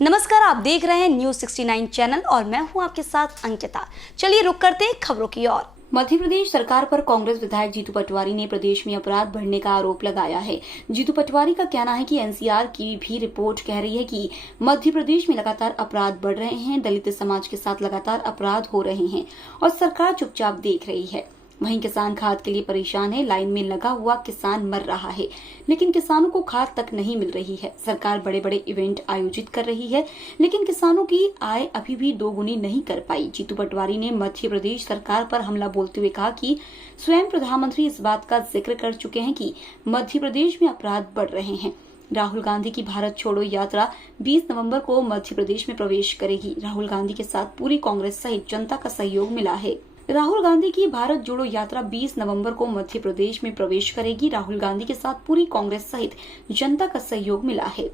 नमस्कार, आप देख रहे हैं न्यूज 69 चैनल और मैं हूं आपके साथ अंकिता। चलिए रुक करते हैं खबरों की ओर। मध्य प्रदेश सरकार पर कांग्रेस विधायक जीतू पटवारी ने प्रदेश में अपराध बढ़ने का आरोप लगाया है। जीतू पटवारी का कहना है कि एनसीआर की भी रिपोर्ट कह रही है कि मध्य प्रदेश में लगातार अपराध बढ़ रहे हैं, दलित समाज के साथ लगातार अपराध हो रहे हैं और सरकार चुपचाप देख रही है। वहीं किसान खाद के लिए परेशान है, लाइन में लगा हुआ किसान मर रहा है, लेकिन किसानों को खाद तक नहीं मिल रही है। सरकार बड़े बड़े इवेंट आयोजित कर रही है, लेकिन किसानों की आय अभी भी दोगुनी नहीं कर पाई। जीतू पटवारी ने मध्य प्रदेश सरकार पर हमला बोलते हुए कहा कि स्वयं प्रधानमंत्री इस बात का जिक्र कर चुके हैं कि मध्य प्रदेश में अपराध बढ़ रहे हैं। राहुल गांधी की भारत छोड़ो यात्रा 20 नवंबर को मध्य प्रदेश में प्रवेश करेगी। राहुल गांधी के साथ पूरी कांग्रेस सहित जनता का सहयोग मिला है। राहुल गांधी की भारत जोड़ो यात्रा 20 नवंबर को मध्य प्रदेश में प्रवेश करेगी। राहुल गांधी के साथ पूरी कांग्रेस सहित जनता का सहयोग मिला है।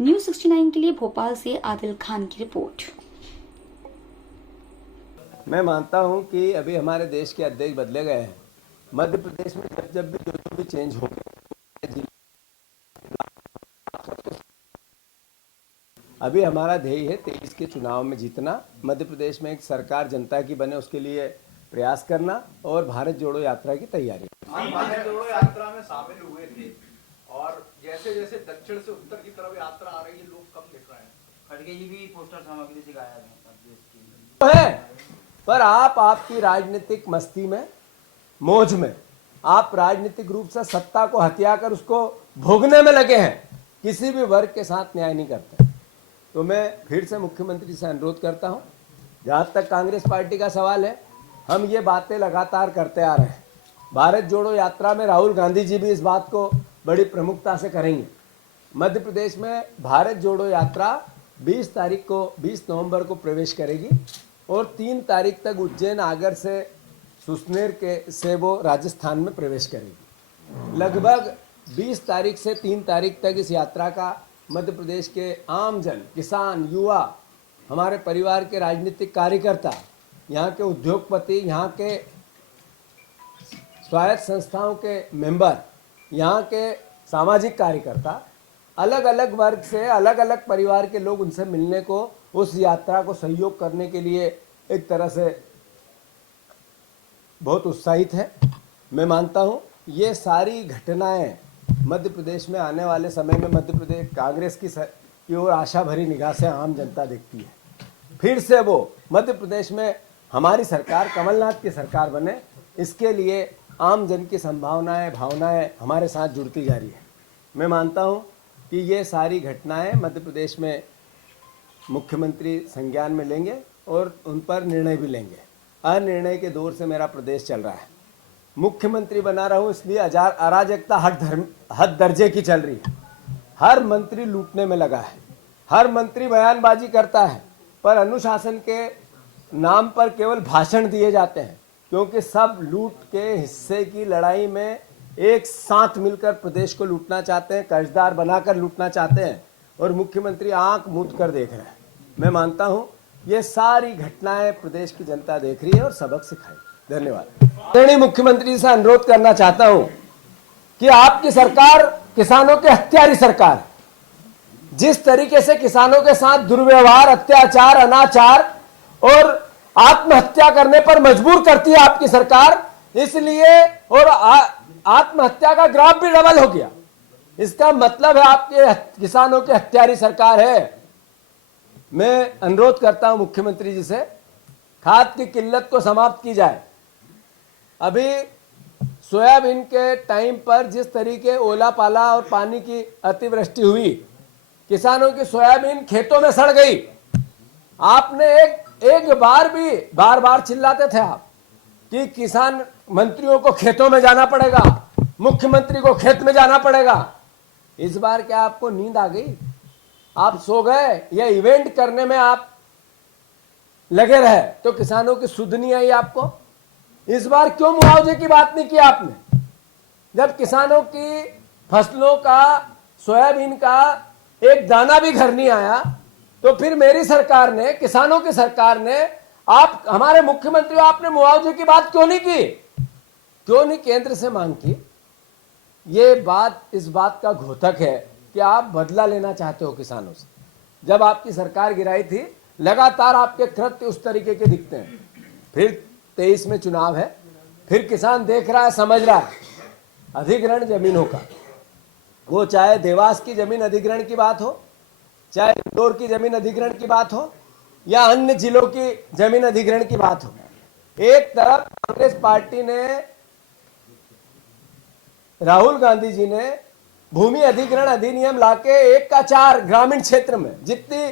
न्यूज 69 के लिए भोपाल से आदिल खान की रिपोर्ट। मैं मानता हूं कि अभी हमारे देश के अध्यक्ष बदले गए हैं। मध्य प्रदेश में जब भी जो भी चेंज हो अभी हमारा ध्येय है 23 के चुनाव में जीतना, मध्य प्रदेश में एक सरकार जनता की बने उसके लिए प्रयास करना और भारत जोड़ो यात्रा की तैयारी। भारत जोड़ो यात्रा में शामिल हुए थे और जैसे जैसे दक्षिण से उत्तर की तरफ यात्रा आ रही है, लोग कम दिख रहे हैं। खड़गे जी भी पोस्टर सामग्री से गायब है, पर आप आपकी राजनीतिक मस्ती में, मौज में, आप राजनीतिक रूप से सत्ता को हथिया कर उसको भोगने में लगे हैं, किसी भी वर्ग के साथ न्याय नहीं करते। तो मैं फिर से मुख्यमंत्री से अनुरोध करता हूं, जहां तक कांग्रेस पार्टी का सवाल है, हम ये बातें लगातार करते आ रहे हैं। भारत जोड़ो यात्रा में राहुल गांधी जी भी इस बात को बड़ी प्रमुखता से करेंगे। मध्य प्रदेश में भारत जोड़ो यात्रा 20 नवंबर को प्रवेश करेगी और 3 तारीख तक उज्जैन आगर से सुसनेर से वो राजस्थान में प्रवेश करेगी। लगभग 20 तारीख से 3 तारीख तक इस यात्रा का मध्य प्रदेश के आम जन, किसान, युवा, हमारे परिवार के राजनीतिक कार्यकर्ता, यहाँ के उद्योगपति, यहाँ के स्वायत्त संस्थाओं के मेंबर, यहाँ के सामाजिक कार्यकर्ता, अलग अलग वर्ग से, अलग अलग परिवार के लोग उनसे मिलने को, उस यात्रा को सहयोग करने के लिए एक तरह से बहुत उत्साहित है। मैं मानता हूँ ये सारी घटनाएं मध्य प्रदेश में आने वाले समय में मध्य प्रदेश कांग्रेस की ओर आशा भरी निगाह से आम जनता देखती है। फिर से वो मध्य प्रदेश में हमारी सरकार, कमलनाथ की सरकार बने, इसके लिए आम जन की संभावनाएं, भावनाएं हमारे साथ जुड़ती जा रही है। मैं मानता हूं कि ये सारी घटनाएं मध्य प्रदेश में मुख्यमंत्री संज्ञान में लेंगे और उन पर निर्णय भी लेंगे। अनिर्णय के दौर से मेरा प्रदेश चल रहा है। मुख्यमंत्री बना रहा हूं इसलिए अराजकता हद दर्जे की चल रही है। हर मंत्री लूटने में लगा है, हर मंत्री बयानबाजी करता है, पर अनुशासन के नाम पर केवल भाषण दिए जाते हैं, क्योंकि सब लूट के हिस्से की लड़ाई में एक साथ मिलकर प्रदेश को लूटना चाहते हैं, कर्जदार बनाकर लूटना चाहते हैं और मुख्यमंत्री आंख मूंद कर देख रहे हैं। मैं मानता हूं ये सारी घटनाएं प्रदेश की जनता देख रही है और सबक सिखाई। धन्यवाद। आदरणीय मुख्यमंत्री से अनुरोध करना चाहता हूं कि आपकी सरकार किसानों के हत्यारी सरकार, जिस तरीके से किसानों के साथ दुर्व्यवहार, अत्याचार, अनाचार और आत्महत्या करने पर मजबूर करती है आपकी सरकार, इसलिए और आत्महत्या का ग्राफ भी डबल हो गया। इसका मतलब है आपके किसानों की हत्यारी सरकार है। मैं अनुरोध करता हूं मुख्यमंत्री जी से, खाद की किल्लत को समाप्त की जाए। अभी सोयाबीन के टाइम पर जिस तरीके ओला पाला और पानी की अतिवृष्टि हुई, किसानों की सोयाबीन खेतों में सड़ गई। आपने एक बार बार चिल्लाते थे आप कि किसान मंत्रियों को खेतों में जाना पड़ेगा, मुख्यमंत्री को खेत में जाना पड़ेगा। इस बार क्या आपको नींद आ गई? आप सो गए या इवेंट करने में आप लगे रहे तो किसानों की सुध नहीं आई आपको? इस बार क्यों मुआवजे की बात नहीं की आपने? जब किसानों की फसलों का, सोयाबीन का एक दाना भी घर नहीं आया, तो फिर मेरी सरकार ने, किसानों की सरकार ने, आप हमारे मुख्यमंत्री, आपने मुआवजे की बात क्यों नहीं की? क्यों नहीं केंद्र से मांग की? ये बात इस बात का घोतक है कि आप बदला लेना चाहते हो किसानों से। जब आपकी सरकार गिराई थी, लगातार आपके कृत्य उस तरीके के दिखते हैं। फिर 23 में चुनाव है, फिर किसान देख रहा है, समझ रहा है अधिग्रहण जमीनों का, वो चाहे देवास की जमीन अधिग्रहण की बात हो, चाहे इंदौर की जमीन अधिग्रहण की बात हो, या अन्य जिलों की जमीन अधिग्रहण की बात हो। एक तरफ कांग्रेस पार्टी ने, राहुल गांधी जी ने भूमि अधिग्रहण अधिनियम लाके 1 का 4 ग्रामीण क्षेत्र में जितनी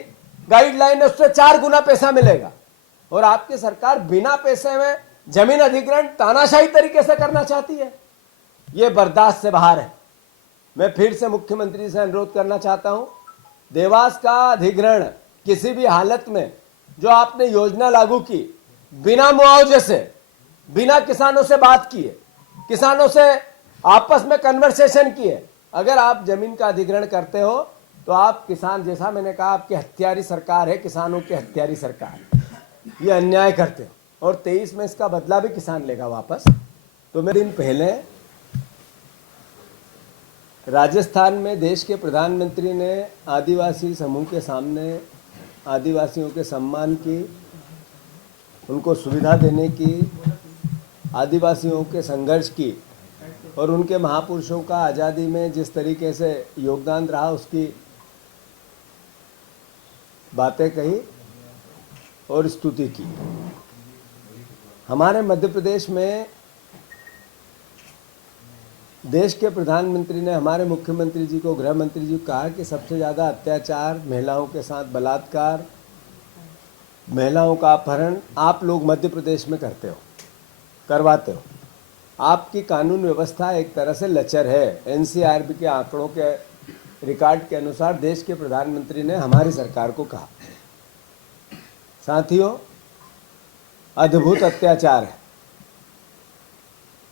गाइडलाइन है उससे 4 गुना पैसा मिलेगा, और आपकी सरकार बिना पैसे में जमीन अधिग्रहण तानाशाही तरीके से करना चाहती है। यह बर्दाश्त से बाहर है। मैं फिर से मुख्यमंत्री से अनुरोध करना चाहता हूं, देवास का अधिग्रहण किसी भी हालत में, जो आपने योजना लागू की बिना मुआवजे से, बिना किसानों से बात किए, किसानों से आपस में कन्वर्सेशन किए, अगर आप जमीन का अधिग्रहण करते हो तो आप किसान, जैसा मैंने कहा, आपकी हत्यारी सरकार है, किसानों की हत्यारी सरकार, ये अन्याय करते हो। और 23 में इसका बदला भी किसान लेगा वापस। तो मैं दिन पहले राजस्थान में देश के प्रधानमंत्री ने आदिवासी समूह के सामने आदिवासियों के सम्मान की, उनको सुविधा देने की, आदिवासियों के संघर्ष की और उनके महापुरुषों का आज़ादी में जिस तरीके से योगदान रहा उसकी बातें कही और स्तुति की। हमारे मध्य प्रदेश में देश के प्रधानमंत्री ने हमारे मुख्यमंत्री जी को, गृह मंत्री जी को कहा कि सबसे ज़्यादा अत्याचार, महिलाओं के साथ बलात्कार, महिलाओं का अपहरण आप लोग मध्य प्रदेश में करते हो, करवाते हो। आपकी कानून व्यवस्था एक तरह से लचर है। एनसीआरबी के आंकड़ों के रिकॉर्ड के अनुसार देश के प्रधानमंत्री ने हमारी सरकार को कहा, साथियों अद्भुत अत्याचार है।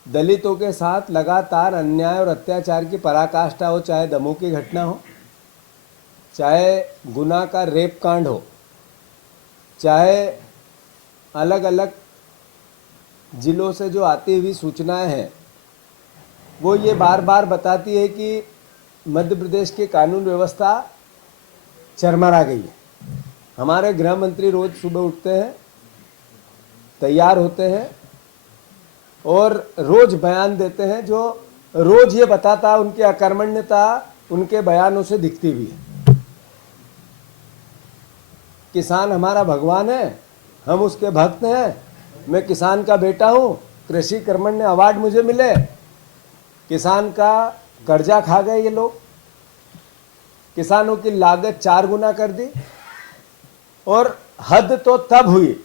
दलितों के साथ लगातार अन्याय और अत्याचार की पराकाष्ठा हो, चाहे दमोह की घटना हो, चाहे गुना का रेप कांड हो, चाहे अलग अलग जिलों से जो आती हुई सूचनाएं हैं, वो ये बार बार बताती है कि मध्य प्रदेश की कानून व्यवस्था चरमरा गई है। हमारे गृह मंत्री रोज सुबह उठते हैं, तैयार होते हैं और रोज बयान देते हैं, जो रोज ये बताता उनकी अकर्मण्यता उनके बयानों से दिखती भी है। किसान हमारा भगवान है, हम उसके भक्त हैं, मैं किसान का बेटा हूं, कृषि कर्मण्य अवार्ड मुझे मिले। किसान का कर्जा खा गए ये लोग, किसानों की लागत 4 गुना कर दी, और हद तो तब हुई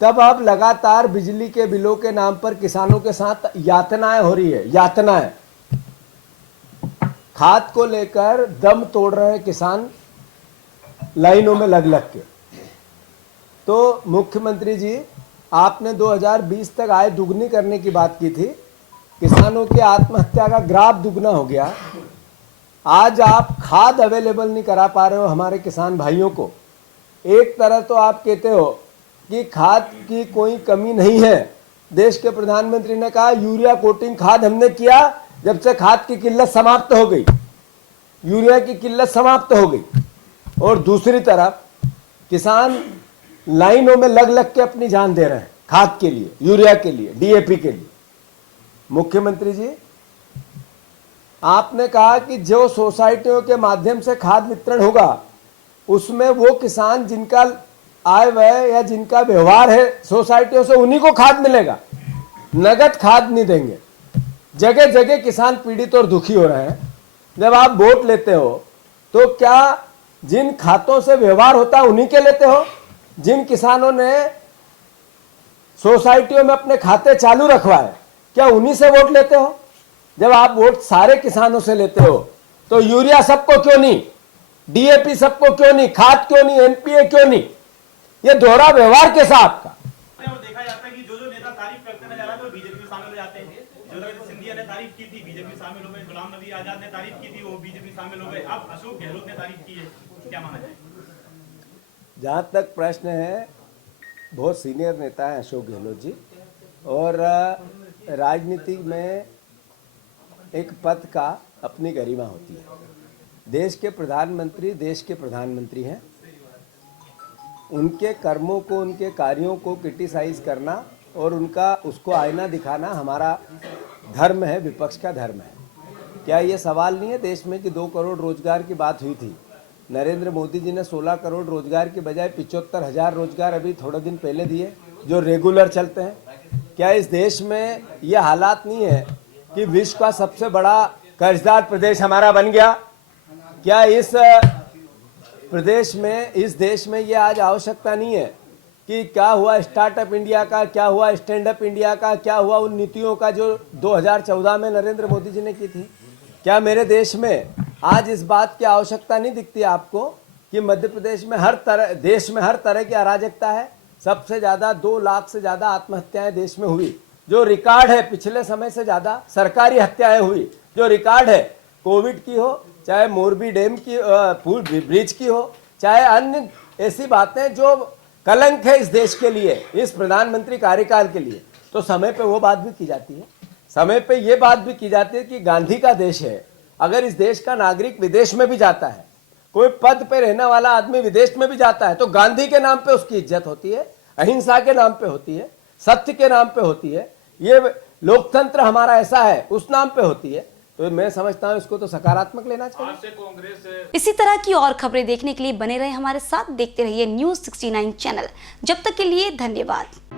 तब अब लगातार बिजली के बिलों के नाम पर किसानों के साथ यातनाएं हो रही है। यातनाएं, खाद को लेकर दम तोड़ रहे हैं किसान लाइनों में लग लग के। तो मुख्यमंत्री जी, आपने 2020 तक आय दुगनी करने की बात की थी, किसानों की आत्महत्या का ग्राफ दुगना हो गया। आज आप खाद अवेलेबल नहीं करा पा रहे हो हमारे किसान भाइयों को। एक तरह तो आप कहते हो कि खाद की कोई कमी नहीं है, देश के प्रधानमंत्री ने कहा यूरिया कोटिंग खाद हमने किया जब से खाद की किल्लत समाप्त हो गई, यूरिया की किल्लत समाप्त हो गई। और दूसरी तरफ किसान लाइनों में लग लग के अपनी जान दे रहे हैं खाद के लिए, यूरिया के लिए, डीएपी के लिए। मुख्यमंत्री जी, आपने कहा कि जो सोसाइटियों के माध्यम से खाद वितरण होगा उसमें वो किसान जिनका आय व्यय या जिनका व्यवहार है सोसाइटियों से, उन्हीं को खाद मिलेगा, नगद खाद नहीं देंगे। जगह जगह किसान पीड़ित और दुखी हो रहे हैं। जब आप वोट लेते हो तो क्या जिन खातों से व्यवहार होता है उन्हीं के लेते हो? जिन किसानों ने सोसाइटियों में अपने खाते चालू रखवाए, क्या उन्हीं से वोट लेते हो? जब आप वोट सारे किसानों से लेते हो तो यूरिया सबको क्यों नहीं, डीएपी सबको क्यों नहीं, खाद क्यों नहीं, एनपीए क्यों नहीं? ये दोहरा व्यवहार कैसा आपका? और देखा जाता है कि जो जो नेता तारीफ करते नजर आते हैं वो बीजेपी में शामिल हो जाते हैं। जो सिंधिया ने तारीफ की थी, बीजेपी शामिल हो गए। गुलाम नबी आजाद ने तारीफ की थी, वो बीजेपी शामिल हो गए। अब अशोक गहलोत ने तारीफ की है, क्या माना जाए? जहाँ तक प्रश्न है, बहुत सीनियर नेता है अशोक गहलोत जी, और राजनीति में एक पद का अपनी गरिमा होती है। देश के प्रधानमंत्री देश के प्रधानमंत्री हैं, उनके कर्मों को, उनके कार्यों को क्रिटिसाइज करना और उनका उसको आईना दिखाना हमारा धर्म है, विपक्ष का धर्म है। क्या ये सवाल नहीं है देश में कि 2 करोड़ रोजगार की बात हुई थी? नरेंद्र मोदी जी ने 16 करोड़ रोजगार के बजाय 75,000 रोजगार अभी थोड़े दिन पहले दिए जो रेगुलर चलते हैं। क्या इस देश में ये हालात नहीं है कि विश्व का सबसे बड़ा कर्जदार प्रदेश हमारा बन गया? क्या इस प्रदेश में, इस देश में ये आज आवश्यकता नहीं है कि क्या हुआ स्टार्टअप इंडिया का, क्या हुआ स्टैंड अप इंडिया का, क्या हुआ उन नीतियों का जो 2014 में नरेंद्र मोदी जी ने की थी? क्या मेरे देश में आज इस बात की आवश्यकता नहीं दिखती आपको कि मध्य प्रदेश में देश में हर तरह की अराजकता है? सबसे ज्यादा 2 लाख से ज्यादा आत्महत्याएं देश में हुई, जो रिकॉर्ड है। पिछले समय से ज्यादा सरकारी हत्याएं हुई, जो रिकॉर्ड है। कोविड की हो, चाहे मोरबी डैम की पुल ब्रिज की हो, चाहे अन्य ऐसी बातें जो कलंक है इस देश के लिए, इस प्रधानमंत्री कार्यकाल के लिए, तो समय पे वो बात भी की जाती है। समय पे ये बात भी की जाती है कि गांधी का देश है। अगर इस देश का नागरिक विदेश में भी जाता है, कोई पद पे रहने वाला आदमी विदेश में भी जाता है, तो गांधी के नाम पे उसकी इज्जत होती है, अहिंसा के नाम पे होती है, सत्य के नाम पे होती है। ये लोकतंत्र हमारा ऐसा है, उस नाम पे होती है। तो मैं समझता हूं इसको तो सकारात्मक लेना चाहिए। इसी तरह की और खबरें देखने के लिए बने रहे हमारे साथ, देखते रहिए News 69 चैनल। जब तक के लिए धन्यवाद।